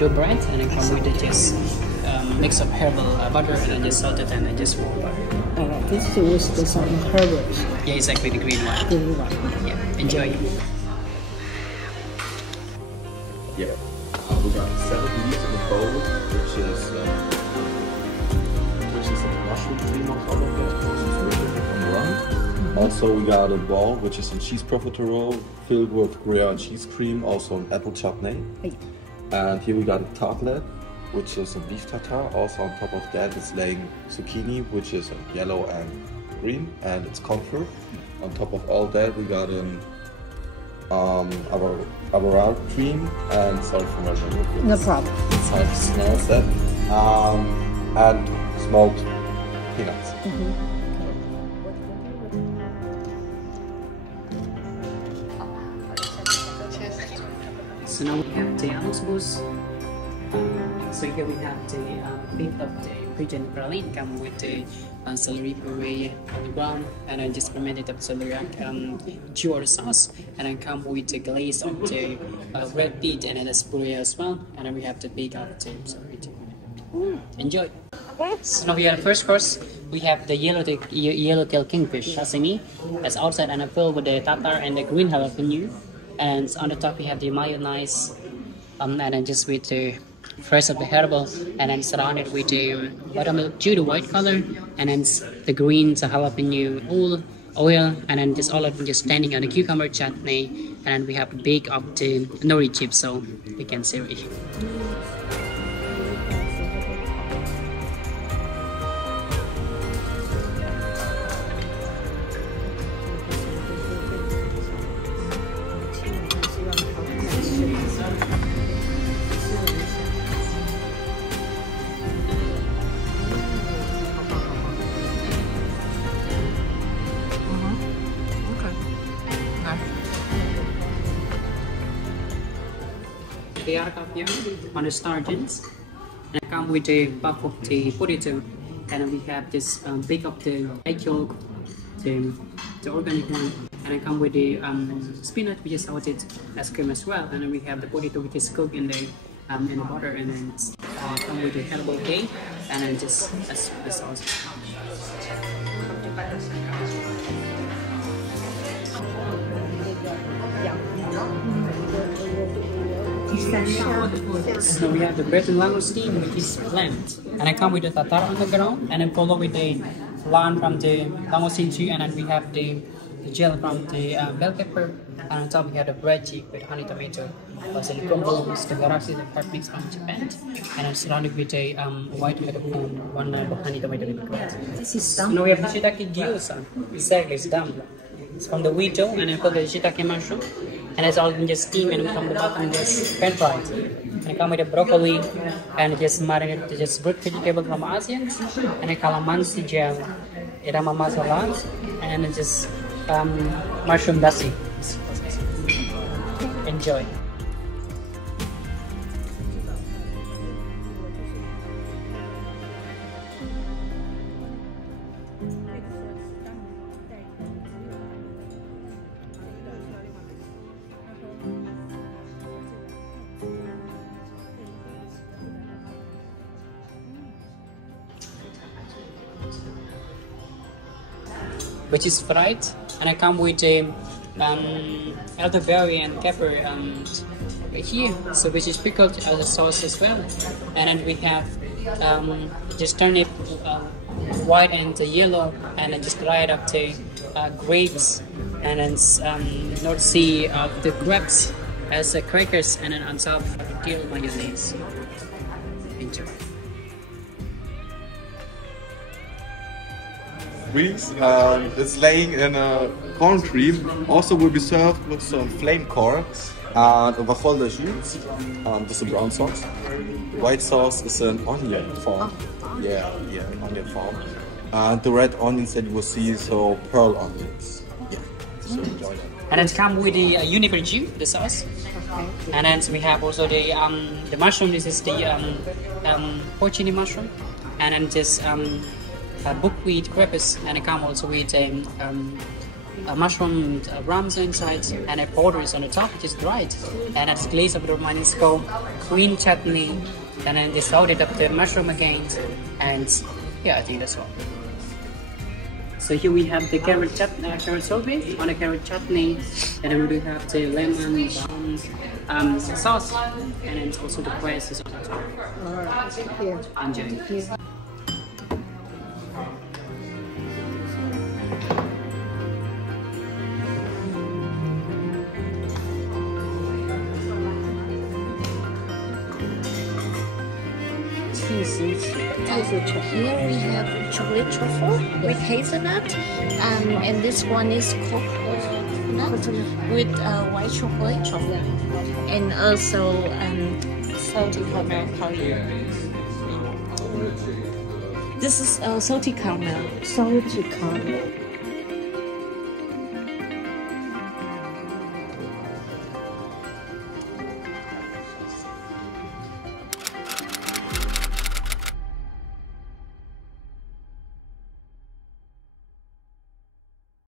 sourdough bread, and then come with the just mix of herbal butter, and then just salted, and then just more butter. Alright, this is the some herbs. Yeah, exactly, the green one. Green one. Yeah, enjoy. Yeah, we got 7 leaves in a bowl, which is a mushroom cream on top of it, which is really on the run. Also, we got a ball, which is a cheese profiterole filled with Gruyere cheese cream, also an apple chutney. And here we got a tartlet, which is a beef tartare. Also on top of that is laying zucchini, which is a yellow and green, and it's comfort. On top of all that, we got an avocado cream, and sorry for my language. No problem. It's hard to pronounce that. And smoked peanuts. So now we have the Hugos. So here we have the beef of the region Berlin, come with the celery puree on the ground, and then just fermented up celery cured sauce, and then come with the glaze of the red beet, and then the puree as well, and then we have the big of the celery. Enjoy. So now we have the first course. We have the yellowtail kingfish sashimi that's outside and filled with the tartar and the green jalapeno, and on the top we have the mayonnaise, and then just with the fresh of the herbal, and then surrounded with the buttermilk chew, the white color, and then the greens, the jalapeno oil, and then just all of them just standing on the cucumber chutney, and then we have a big of the nori chips, so you can see it. They are up here on the sardines, and I come with a puff of the potato, and we have this big of the egg yolk, the organic one, and I come with the spinach, which is salted as cream as well, and then we have the potato which is cooked in the butter, and then come with the herbal cake, and then just the sauce. So we have the bread and langoustine, which is blend, and I come with the tartar on the ground, and then follow with the flan from the langoustine too, and then we have the gel from the bell pepper, and on top we have the bread cheek with honey tomato, basilic balls, the garashi, the part mix from Japan, and then surrounded with a white tomato one honey tomato with This is dumplings. Now we have the shiitake gyoza. Exactly, it's dumpling. It's from the wheat dough, and then put the shiitake mushroom, and it's all just steam, and from the bottom just pan fried. And I come with the broccoli, and just marinate just root vegetable from Asia, and a calamansi gel, edamame masala, and just mushroom dasi. Enjoy. Which is fried, and I come with a elderberry and pepper right here, so which is pickled as a sauce as well, and then we have just turnip white and yellow, and then just dried up the grapes, and then North Sea the grapes as crackers, and then on top dill mayonnaise. Enjoy. Wings, it's laying in a corn cream. Also will be served with some flame corn and a vajol jus. This is a brown sauce. White sauce is an onion form. Yeah, onion form. And the red onions that you will see, so pearl onions. Yeah, so enjoy that. And then come with the juniper jus, the sauce. And then we have also the mushroom. This is the porcini mushroom, and then just buckwheat crepes, and it come also with mushroom rams inside, and a borders on the top, which is dried. And it's glazed up with Romanian skull, green chutney, and then they salted up the mushroom again. And yeah, I think that's all. So here we have the carrot sorbet on the carrot chutney, and then we do have the lemon sauce, and then also the cress is on top. Alright, thank you. Enjoy. Thank you. Here we have chocolate truffle with hazelnut, and this one is coconut with white chocolate truffle, and also salty caramel curry. This is salty caramel. Salty caramel.